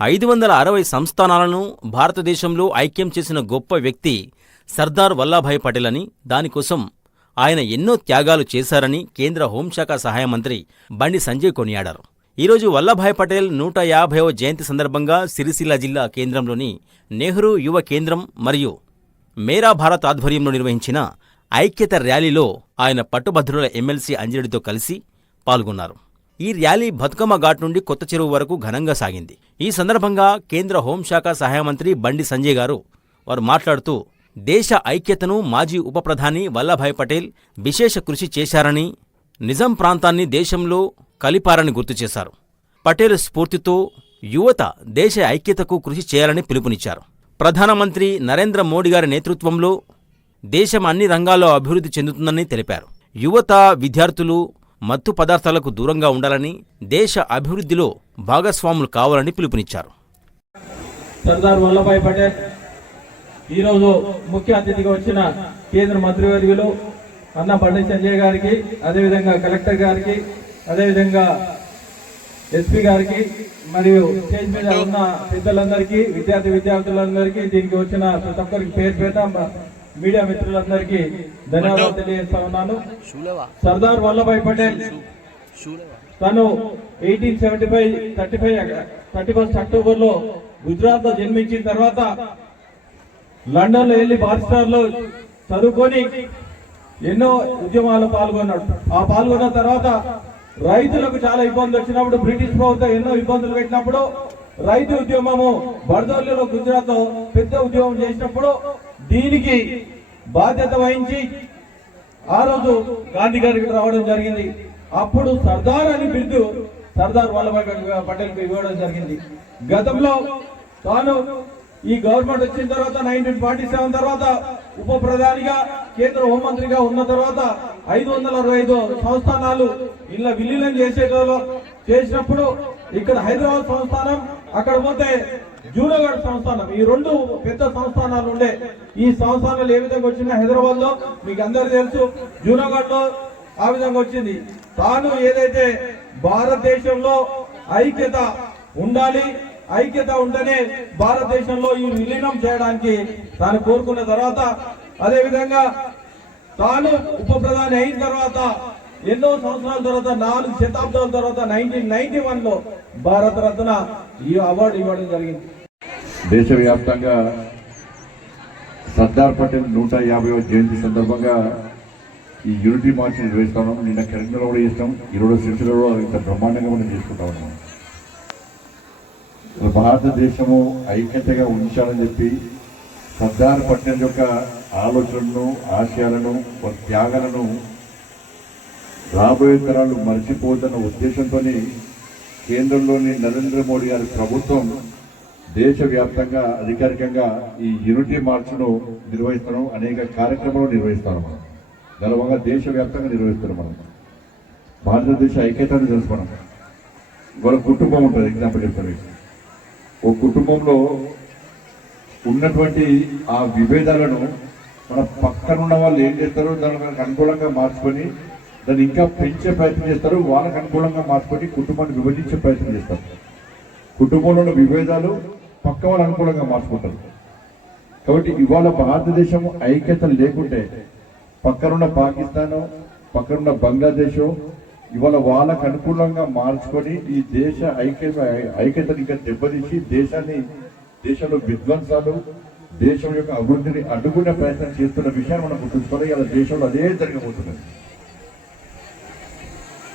ఐదు వందల అరవై సంస్థానాలను భారతదేశంలో ఐక్యం చేసిన గొప్ప వ్యక్తి సర్దార్ వల్లభాయ్ పటేల్ అని దానికోసం ఆయన ఎన్నో త్యాగాలు చేశారని కేంద్ర హోంశాఖ సహాయ మంత్రి బండి సంజయ్ కొనియాడారు. ఈరోజు వల్లభాయ్ పటేల్ నూట యాభైవ జయంతి సందర్భంగా సిరిసిల్ల జిల్లా కేంద్రంలోని నెహ్రూ యువ కేంద్రం మరియు మేరా భారత్ ఆధ్వర్యంలో నిర్వహించిన ఐక్యత ర్యాలీలో ఆయన పట్టుభద్రుల ఎమ్మెల్సీ అంజరెడ్డితో కలిసి పాల్గొన్నారు. ఈ ర్యాలీ బతుకమ్మ ఘాట్ నుండి కొత్త చెరువు వరకు ఘనంగా సాగింది. ఈ సందర్భంగా కేంద్ర హోంశాఖ సహాయ మంత్రి బండి సంజయ్ గారు వారు మాట్లాడుతూ దేశ ఐక్యతను మాజీ ఉప ప్రధాని వల్లభాయ్ పటేల్ విశేష కృషి చేశారని నిజాం ప్రాంతాన్ని దేశంలో కలిపారని గుర్తు చేశారు. పటేల్ స్ఫూర్తితో యువత దేశ ఐక్యతకు కృషి చేయాలని పిలుపునిచ్చారు. ప్రధానమంత్రి నరేంద్ర మోడీ గారి నేతృత్వంలో దేశం అన్ని రంగాల్లో అభివృద్ధి చెందుతుందని తెలిపారు. యువత విద్యార్థులు మత్తు పదార్థాలకు దూరంగా ఉండాలని దేశ అభివృద్ధిలో భాగస్వాములు కావాలని పిలుపునిచ్చారు. సర్దార్ వల్లభాయ్ పటేల్ ఈరోజు ముఖ్య అతిథిగా వచ్చిన కేంద్ర మంత్రివర్యులు అన్న బండి సంజయ్ గారికి అదేవిధంగా కలెక్టర్ గారికి అదేవిధంగా ఎస్పీ గారికి మరియు స్టేజ్ మీద ఉన్న పెద్దలందరికీ విద్యార్థి విద్యార్థులందరికీ దీనికి వచ్చిన ప్రతి ఒక్కరికి పేరు పేట మీడియా మిత్రులందరికీ ధన్యవాదాలు తెలియజేస్తా ఉన్నాను. సర్దార్ వల్లభాయ్ పటేల్ తను eighteen seventy five thirty five thirty first అక్టోబర్లో గుజరాత్లో జన్మించిన తర్వాత లండన్లో వెళ్ళి బారిస్టార్లో చదువుకొని ఎన్నో ఉద్యమాల్లో పాల్గొన్నాడు. ఆ పాల్గొన్న తర్వాత రైతులకు చాలా ఇబ్బందులు వచ్చినప్పుడు బ్రిటిష్ ప్రభుత్వం ఎన్నో ఇబ్బందులు పెట్టినప్పుడు రైతు ఉద్యమము బర్దోలిలో గుజరాత్ పెద్ద ఉద్యమం చేసినప్పుడు దీనికి బాధ్యత వహించి ఆ రోజు గాంధీ గారికి రావడం జరిగింది. అప్పుడు సర్దార్ అని బిరుదు సర్దార్ వల్లభాయ్ పటేల్ ఇవ్వడం జరిగింది. గతంలో తాను ఈ గవర్నమెంట్ వచ్చిన తర్వాత నైన్టీన్ ఫార్టీ సెవెన్ తర్వాత ఉప ప్రధానిగా కేంద్ర హోంమంత్రిగా ఉన్న తర్వాత ఐదు వందల అరవై ఐదు సంస్థానాలు ఇలా విలీనం చేసే చేసినప్పుడు ఇక్కడ హైదరాబాద్ సంస్థానం అక్కడ పోతే జూనగఢ్ సంస్థానం ఈ రెండు పెద్ద సంస్థానాలు ఉండే ఈ సంస్థానాలు ఏ విధంగా వచ్చినా హైదరాబాద్లో మీకు అందరు తెలుసు జూనాగఢ్లో ఆ విధంగా వచ్చింది. తాను ఏదైతే భారతదేశంలో ఐక్యత ఉండాలి ఐక్యత ఉంటేనే భారతదేశంలో ఈ విలీనం చేయడానికి తాను కోరుకున్న తర్వాత అదే విధంగా తాను ఉప ప్రధాని అయిన తర్వాత ఎన్నో సంవత్సరాల తర్వాత నాలుగు శతాబ్దాల తర్వాత నైన్టీన్ నైన్టీ వన్లో భారత రత్న ఈ అవార్డు ఇవ్వడం జరిగింది. దేశవ్యాప్తంగా సర్దార్ పటేల్ నూట యాభైవ జయంతి సందర్భంగా ఈ యూనిటీ మార్చ్ నిర్వహిస్తాం. నిన్న కరీంనగర్ కూడా చేస్తాం. ఈరోజు సిరిసిల్లలో ఇంత బ్రహ్మాండంగా మనం చేసుకుంటా ఉన్నాం భారతదేశము ఐక్యతగా ఉంచాలని చెప్పి సర్దార్ పటేల్ యొక్క ఆలోచనలను ఆశయాలను త్యాగాలను రాబోయే తరాలు మర్చిపోతున్న ఉద్దేశంతోనే కేంద్రంలోని నరేంద్ర మోడీ గారి ప్రభుత్వం దేశవ్యాప్తంగా అధికారికంగా ఈ యూనిటీ మార్చ్ను నిర్వహిస్తున్నాం. అనేక కార్యక్రమాలు నిర్వహిస్తాం మనం. గర్వంగా దేశవ్యాప్తంగా నిర్వహిస్తున్నాం మనం. భారతదేశ ఐక్యతను తెలుసుకున్నాం. వాళ్ళ కుటుంబం ఉంటుంది ఎగ్జాంపుల్ చెప్తాను. ఓ ఒక కుటుంబంలో ఉన్నటువంటి ఆ విభేదాలను మన పక్కన ఉన్న వాళ్ళు ఏం చేస్తారో దాని మనకు అనుకూలంగా మార్చుకొని దాన్ని ఇంకా పెంచే ప్రయత్నం చేస్తారు వాళ్ళకు అనుకూలంగా మార్చుకొని కుటుంబాన్ని విభజించే ప్రయత్నం చేస్తారు. కుటుంబంలో ఉన్న విభేదాలు పక్క వాళ్ళు అనుకూలంగా మార్చుకుంటారు. కాబట్టి ఇవాళ భారతదేశం ఐక్యత లేకుంటే పక్కనున్న పాకిస్తాన్ పక్కనున్న బంగ్లాదేశ్ ఇవాళ వాళ్ళకు అనుకూలంగా మార్చుకొని ఈ దేశ ఐక్యత ఐక్యతను ఇంకా దెబ్బతీసి దేశాన్ని దేశంలో విధ్వంసాలు దేశం యొక్క అభివృద్ధిని అడ్డుకునే ప్రయత్నం చేస్తున్న విషయాన్ని మనం గుర్తుంచుకోవాలి. ఇలా దేశంలో అదే జరగబోతున్నది.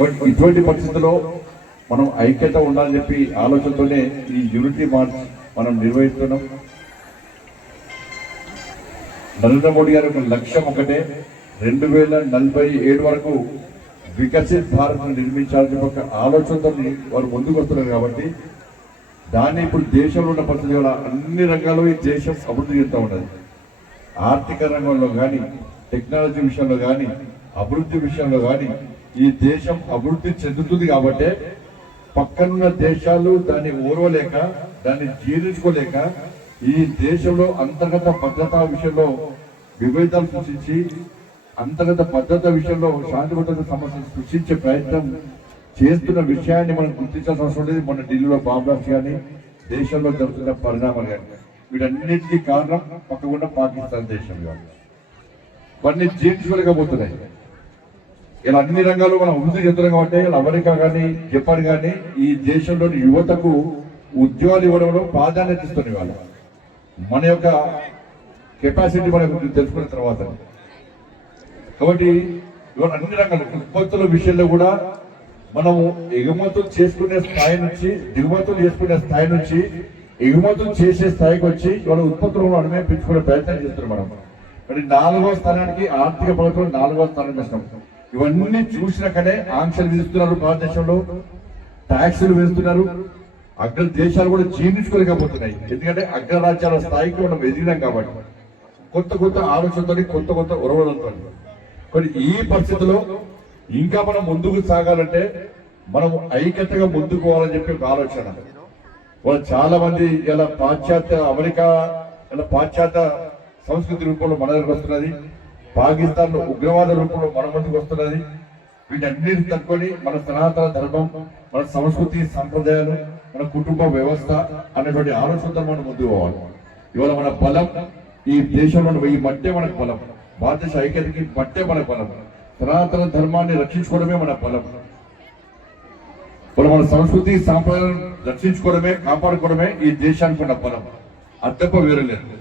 ఇటువంటి పరిస్థితుల్లో మనం ఐక్యత ఉండాలని చెప్పి ఆలోచనతోనే ఈ యూనిటీ మార్చ్ మనం నిర్వహిస్తున్నాం. నరేంద్ర మోడీ గారి యొక్క లక్ష్యం ఒకటే రెండు వేల నలభై ఏడు వరకు వికసిత్ భారత్ నిర్మించాలని ఒక ఆలోచనతో వారు ముందుకు వస్తున్నారు కాబట్టి దాన్ని ఇప్పుడు దేశంలో ఉన్న పరిస్థితి కూడా అన్ని రంగాల్లో ఈ దేశం అభివృద్ధి చెందుతూ ఉన్నది. ఆర్థిక రంగంలో కానీ టెక్నాలజీ విషయంలో కానీ అభివృద్ధి విషయంలో కానీ ఈ దేశం అభివృద్ధి చెందుతుంది కాబట్టే పక్కనున్న దేశాలు దాన్ని ఓర్వలేక దాన్ని జీర్ణించుకోలేక ఈ దేశంలో అంతర్గత భద్రతా విషయంలో విభేదాలు సృష్టించి అంతర్గత భద్రత విషయంలో శాంతి భద్రత సమస్యలు సృష్టించే ప్రయత్నం చేస్తున్న విషయాన్ని మనం గుర్తించాల్సిన అవసరం లేదు. మన ఢిల్లీలో బాంబ్లాస్ కానీ దేశంలో జరుగుతున్న పరిణామాలు కానీ వీటన్నిటికీ కారణం పక్కకుండా పాకిస్తాన్ దేశం కానీ ఇవన్నీ జీర్ణించుకోలేకపోతున్నాయి. ఇలా అన్ని రంగాల్లో మనం అభివృద్ధి చెందుతున్నాం కాబట్టి ఇలా అమెరికా కానీ జపాన్ కానీ ఈ దేశంలోని యువతకు ఉద్యోగాలు ఇవ్వడంలో ప్రాధాన్యత ఇస్తుంది వాళ్ళు మన యొక్క కెపాసిటీ మన తెలుసుకున్న తర్వాత. కాబట్టి ఇవాళ అన్ని రంగాలు ఉత్పత్తుల విషయంలో కూడా మనము ఎగుమతులు చేసుకునే స్థాయి నుంచి దిగుమతులు చేసుకునే స్థాయి నుంచి ఎగుమతులు చేసే స్థాయికి వచ్చి ఇవాళ ఉత్పత్తులను మనమే పెంచుకునే ప్రయత్నం చేస్తున్నాం మనం. మరి నాలుగో స్థానానికి ఆర్థిక పథకం నాలుగో స్థానం చేస్తున్నాం ఇవన్నీ చూసినాకనే ఆంక్షలు విధిస్తున్నారు భారతదేశంలో. ట్యాక్సులు వేస్తున్నారు. అగ్ర దేశాలు కూడా జీర్ణించుకోలేకపోతున్నాయి. ఎందుకంటే అగ్రరాజ్యాల స్థాయికి మనం ఎదిగినాం కాబట్టి. కొత్త కొత్త ఆలోచనతో కొత్త కొత్త ఉరవడంతో కానీ ఈ పరిస్థితిలో ఇంకా మనం ముందుకు సాగాలంటే మనం ఐక్యతగా ముందుకు పోవాలని చెప్పి ఒక ఆలోచన. వాళ్ళు చాలా మంది ఇలా పాశ్చాత్య అమెరికా ఇలా పాశ్చాత్య సంస్కృతి రూపంలో మన దగ్గరకు వస్తున్నది. పాకిస్తాన్లో ఉగ్రవాద రూపంలో మన ముందుకు వస్తున్నది. వీటన్నిటిని తట్టుకొని మన సనాతన ధర్మం మన సంస్కృతి సంప్రదాయాలు మన కుటుంబ వ్యవస్థ అనేటువంటి ఆలోచనతో మనం ముందుకు పోవాలి. ఇవాళ మన బలం ఈ దేశంలో ఈ మట్టే మనకు బలం. భారతదేశ ఐక్యతకి మట్టే మన బలం. సనాతన ధర్మాన్ని రక్షించుకోవడమే మన బలం. మన సంస్కృతి సాంప్రదాయాలను రక్షించుకోవడమే కాపాడుకోవడమే ఈ దేశానికి ఉన్న బలం. అది వేరే లేదు.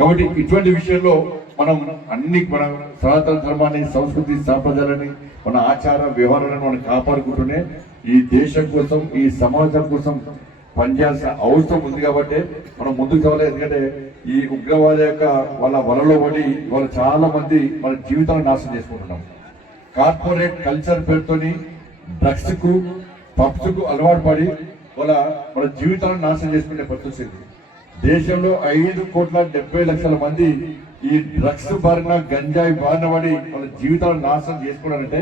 కాబట్టి ఇటువంటి విషయంలో మనం అన్ని మన సనాతన ధర్మాన్ని సంస్కృతి సాంప్రదాయాలని మన ఆచార వ్యవహారాలను మనం కాపాడుకుంటూనే ఈ దేశం కోసం ఈ సమాజం కోసం పనిచేయాల్సిన అవసరం ఉంది కాబట్టి మనం ముందుకు చదవలేదు ఎందుకంటే ఈ ఉగ్రవాద యొక్క వాళ్ళ వలలో పడి వాళ్ళు చాలా మంది మన జీవితాలను నాశనం చేసుకుంటున్నాం. కార్పొరేట్ కల్చర్ పేరుతోని డ్రగ్స్కు పబ్స్కు అలవాటు పడి వాళ్ళ మన జీవితాలను నాశనం చేసుకునే పరిస్థితి దేశంలో ఐదు కోట్ల డెబ్బై లక్షల మంది ఈ డ్రగ్స్ బారిన గంజాయి బారిన పడి వాళ్ళ జీవితాలను నాశనం చేసుకోవాలంటే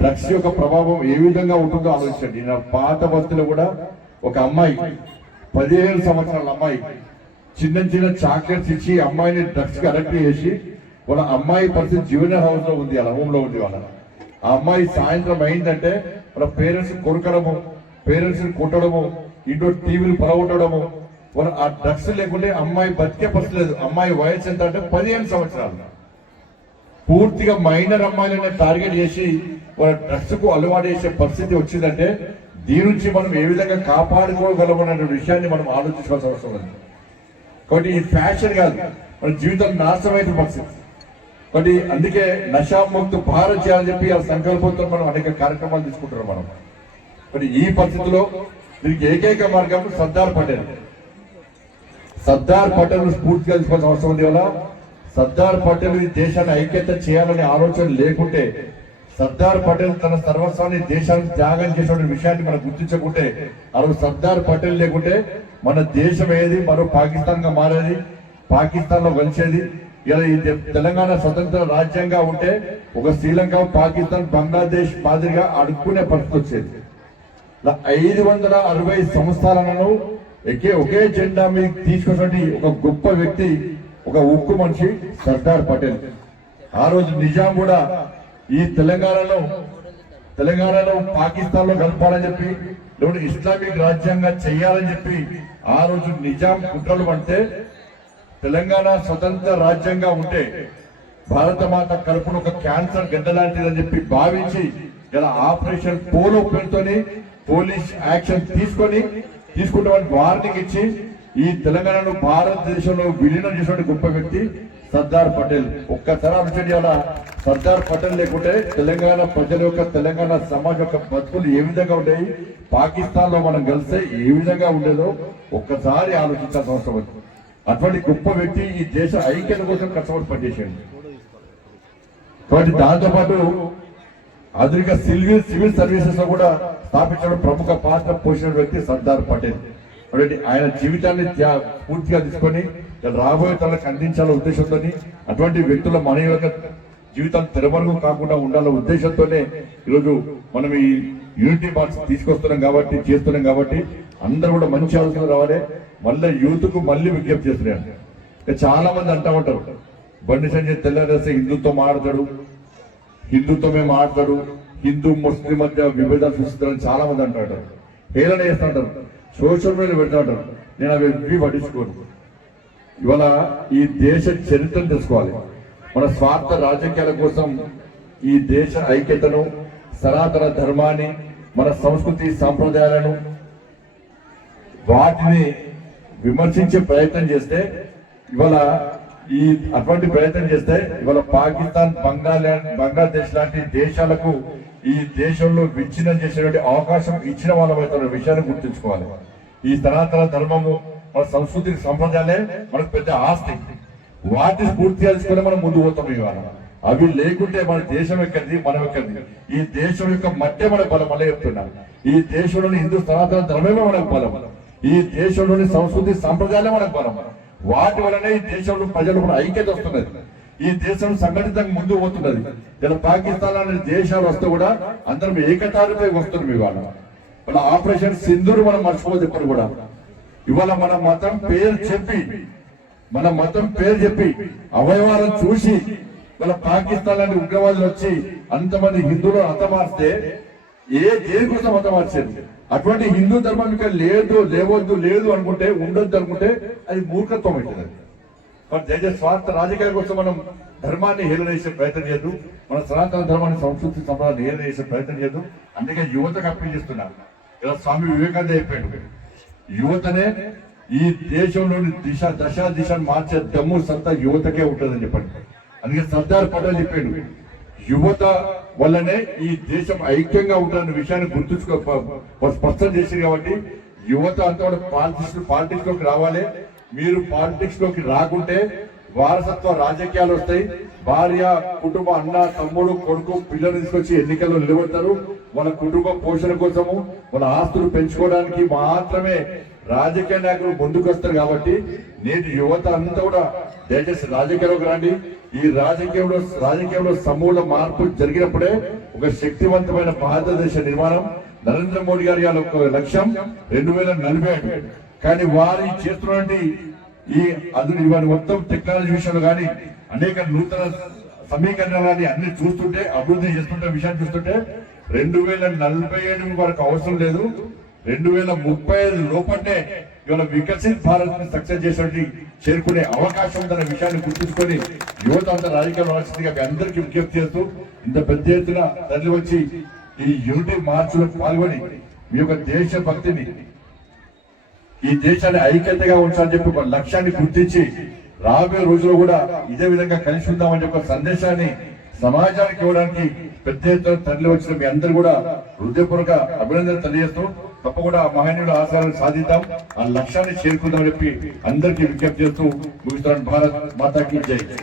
డ్రగ్స్ యొక్క ప్రభావం ఏ విధంగా ఉంటుందో ఆలోచించండి. నా పాత బస్సులో కూడా ఒక అమ్మాయి పదిహేను సంవత్సరాల అమ్మాయి చిన్న చిన్న చాక్లెట్స్ ఇచ్చి అమ్మాయిని డ్రగ్స్కి అరెక్ట్ చేసి వాళ్ళ అమ్మాయి పరిస్థితి జూనియర్ హౌస్లో ఉంది వాళ్ళ రూమ్లో ఉంది వాళ్ళ. ఆ అమ్మాయి సాయంత్రం అయిందంటే వాళ్ళ పేరెంట్స్ కొరకడము పేరెంట్స్ కొట్టడము ఇంట్లో టీవీలు పడగొట్టడము వాళ్ళు ఆ డ్రగ్స్ లేకుంటే అమ్మాయి బతికే పరిస్థితి లేదు. అమ్మాయి వయసు ఎంత అంటే పదిహేను సంవత్సరాలు. పూర్తిగా మైనర్ అమ్మాయిలను టార్గెట్ చేసి వాళ్ళ డ్రగ్స్కు అలవాటు చేసే పరిస్థితి వచ్చిందంటే దీని నుంచి మనం ఏ విధంగా కాపాడుకోగలమన్న విషయాన్ని మనం ఆలోచించుకోవాల్సిన అవసరం ఉంది కాబట్టి ఈ ఫ్యాషన్ కాదు. మన జీవితం నాశనమైన పరిస్థితి. కాబట్టి అందుకే నశాముక్త భారత్ చేయాలని చెప్పి ఆ సంకల్పంతో మనం అనేక కార్యక్రమాలు తీసుకుంటున్నాం మనం. మరి ఈ పరిస్థితిలో దీనికి ఏకైక మార్గం సర్దార్ పటేల్. సర్దార్ పటేల్ స్ఫూర్తిగా తీసుకోవాల్సిన అవసరం ఉంది వల్ల సర్దార్ పటేల్ ఈ దేశాన్ని ఐక్యత చేయాలనే ఆలోచన లేకుంటే సర్దార్ పటేల్ తన సర్వస్వాన్ని దేశానికి త్యాగం చేసిన విషయాన్ని మనం గుర్తించకుంటే అలా సర్దార్ పటేల్ లేకుంటే మన దేశం ఏది మరో పాకిస్తాన్గా మారేది పాకిస్తాన్లో కలిసేది. ఇలా ఈ తెలంగాణ స్వతంత్ర రాజ్యంగా ఉంటే ఒక శ్రీలంక పాకిస్తాన్ బంగ్లాదేశ్ మాదిరిగా అడుక్కునే పరిస్థితి వచ్చేది. ఐదు వందల అరవై సంవత్సరాలను ఒకే ఒకే జెండా మీద తీసుకున్నటువంటి ఒక గొప్ప వ్యక్తి ఒక ఉక్కు మనిషి సర్దార్ పటేల్. ఆ రోజు నిజాం కూడా ఈ తెలంగాణలో తెలంగాణలో పాకిస్తాన్లో కలపాలని చెప్పి లేకుంటే ఇస్లామిక్ రాజ్యాంగం చేయాలని చెప్పి ఆ రోజు నిజాం కుట్రలు అంటే తెలంగాణ స్వతంత్ర రాజ్యంగా ఉంటే భారత మాత కలుపును ఒక క్యాన్సర్ గడ్డ లాంటిదని చెప్పి భావించి ఇలా ఆపరేషన్ పోలో పేరుతోని పోలీస్ యాక్షన్ తీసుకొని తీసుకుంటామని వార్నింగ్ ఇచ్చి ఈ తెలంగాణను భారతదేశంలో విలీనం చేసిన గొప్ప వ్యక్తి సర్దార్ పటేల్. ఒక్కసారి ఆలోచన సర్దార్ పటేల్ లేకుంటే తెలంగాణ ప్రజల యొక్క తెలంగాణ సమాజం యొక్క బతుకులు ఏ విధంగా ఉండేవి? పాకిస్తాన్లో మనం కలిస్తే ఏ విధంగా ఉండేదో ఒక్కసారి ఆలోచించాల్సిన అవసరం ఉంది. అటువంటి గొప్ప వ్యక్తి ఈ దేశ ఐక్యత కోసం కష్టపడి పనిచేసేయండి కాబట్టి దాంతోపాటు ఆధునిక సివిల్ సివిల్ సర్వీసెస్లో కూడా స్థాపించడం ప్రముఖ పాత్ర పోషించిన వ్యక్తి సర్దార్ పటేల్. కాబట్టి ఆయన జీవితాన్ని త్యా- పూర్తిగా తీసుకొని రాబోయే తరాలకు అందించాలనే ఉద్దేశంతో అటువంటి వ్యక్తుల మన యొక్క జీవితం తెరమరుగు కాకుండా ఉండాలనే ఉద్దేశంతోనే ఈరోజు మనం ఈ యూనిటీ మార్క్స్ తీసుకొస్తున్నాం కాబట్టి చేస్తున్నాం కాబట్టి అందరూ కూడా మంచి ఆలోచన రావాలి. మళ్ళీ యూత్కు మళ్ళీ విజ్ఞప్తి చేస్తున్నాను. చాలా మంది అంటా ఉంటారు బండి సంజయ్ తెల్లారేస్తే హిందుత్వం ఆడతాడు హిందుత్వమే మాట్లాడు హిందూ ముస్లిం మధ్య విభేదాలు సృష్టిస్తారని చాలా మంది అంటారు. హేళన చేస్తుంటారు సోషల్ మీడియా పెడుతుంటారు నేను అవి ఎవ్వి పట్టించుకోను. ఇవాళ ఈ దేశ చరిత్రను తెలుసుకోవాలి. మన స్వార్థ రాజకీయాల కోసం ఈ దేశ ఐక్యతను సనాతన ధర్మాన్ని మన సంస్కృతి సాంప్రదాయాలను వాటిని విమర్శించే ప్రయత్నం చేస్తే ఇవాళ ఈ అటువంటి ప్రయత్నం చేస్తే ఇవాళ పాకిస్తాన్ బంగాళా బంగ్లాదేశ్ లాంటి దేశాలకు ఈ దేశంలో విచ్ఛిన్నం చేసేటువంటి అవకాశం ఇచ్చిన వాళ్ళ విషయాన్ని గుర్తుంచుకోవాలి. ఈ తరాతర ధర్మము మన సంస్కృతి సంప్రదాయాలే మనకు పెద్ద ఆస్తి. వాటిని స్ఫూర్తి తీసుకుని మనం ముందు పోతాం ఇవాళ అవి లేకుంటే మన దేశం ఎక్కడిది మనం ఎక్కడిది ఈ దేశం యొక్క మట్టే మన బలం అలా చెప్తున్నా. ఈ దేశంలోని హిందూ సనాతన ధర్మమే మనకు బలం. ఈ దేశంలోని సంస్కృతి సంప్రదాయాలే మనకు బలం. వాటి వలనే ఈ దేశంలో ప్రజలు మన ఐక్యత వస్తున్నది. ఈ దేశం సంఘటితంగా ముందు పోతున్నది. ఇలా పాకిస్తాన్ అనే దేశాలు వస్తే కూడా అందరం ఏకతాటిపై వస్తున్నాం ఇవాళ. మన ఆపరేషన్ సింధూర్ మనం మర్చిపోదు ఇప్పుడు కూడా. ఇవాళ మన మతం పేరు చెప్పి మన మతం పేరు చెప్పి అవయవాలను చూసి మన పాకిస్తాన్ లాంటి ఉగ్రవాదులు వచ్చి అంతమంది హిందువులు హతమార్స్తే ఏ దేనికోసం హతమార్చారు? అటువంటి హిందూ ధర్మం ఇక్కడ లేదు లేవద్దు లేదు అనుకుంటే ఉండొద్దు అనుకుంటే అది మూర్ఖత్వం అవుతుంది. మన దేశ స్వార్థ రాజకీయాల కోసం మనం ధర్మాన్ని హేళన ప్రయత్నం చేయదు మన సనాతన ధర్మాన్ని సంస్కృతి సంప్రదాయాన్ని హేళన ప్రయత్నం చేయదు అందుకే యువతకు అప్పీల్ చేస్తున్నారు ఇలా స్వామి వివేకానంద చెప్పాడు. యువతనే ఈ దేశంలోని దిశ దశ దిశను మార్చే దమ్ము సత్తా యువతకే ఉంటుందని చెప్పండి. అందుకే సర్దార్ పటేల్ చెప్పాడు. యువత వల్లనే ఈ దేశం ఐక్యంగా ఉంటుందన్న విషయాన్ని గుర్తుంచుకో స్పష్టం చేసింది కాబట్టి యువత అంతా కూడా పాలిటిక్స్ పాలిటిక్స్లోకి రావాలి. మీరు పాలిటిక్స్లోకి రాకుంటే వారసత్వ రాజకీయాలు వస్తాయి. భార్య కుటుంబ అన్న తమ్ముడు కొడుకు పిల్లలు తీసుకొచ్చి ఎన్నికల్లో నిలబడతారు. వాళ్ళ కుటుంబ పోషణ కోసము వాళ్ళ ఆస్తులు పెంచుకోవడానికి మాత్రమే రాజకీయ నాయకులు ముందుకు వస్తారు కాబట్టి నేటి యువత అంతా కూడా దయచేసి రాజకీయాలకు రండి. ఈ రాజకీయంలో రాజకీయంలో సమూల మార్పు జరిగినప్పుడే ఒక శక్తివంతమైన భారతదేశ నిర్మాణం నరేంద్ర మోడీ గారి యొక్క లక్ష్యం రెండు వేల నలభై ఏడు కానీ వారి చేస్తున్నటువంటి ఈ అదుని ఇవాళ మొత్తం టెక్నాలజీ విషయంలో కానీ అనేక నూతన సమీకరణాలని అన్ని చూస్తుంటే అభివృద్ధి చేస్తుంటే విషయాన్ని చూస్తుంటే రెండు వేల నలభై ఏడు వరకు అవసరం లేదు. రెండు వేల ముప్పై ఐదు లోపంటే ఇవాళ వికసిత్ భారత్ని సక్సెస్ చేసేటి చేరుకునే అవకాశం ఉందన్న విషయాన్ని గుర్తుంచుకొని యువత అంత రాజకీయాలు రావాల్సిందిగా మీ అందరికీ విజ్ఞప్తి చేస్తూ ఇంత పెద్ద ఎత్తున తరలి వచ్చి ఈ యూనిటీ మార్చులో పాల్గొని మీ యొక్క దేశ భక్తిని ఈ దేశాన్ని ఐక్యతగా ఉంచాలని చెప్పి ఒక లక్ష్యాన్ని గుర్తించి రాబోయే రోజుల్లో కూడా ఇదే విధంగా కలిసి ఉందామని చెప్పి సందేశాన్ని సమాజానికి ఇవ్వడానికి పెద్ద ఎత్తున తరలి వచ్చిన మీ అందరూ కూడా హృదయపూర్వక అభినందన తెలియజేస్తూ తప్పకుండా ఆ మహనీయుల ఆశయాలను సాధిద్దాం ఆ లక్ష్యాన్ని చేరుకుందామని చెప్పి అందరికీ విజ్ఞప్తి చేస్తూ ముగిస్తాను భారత్ మాతాకి జై.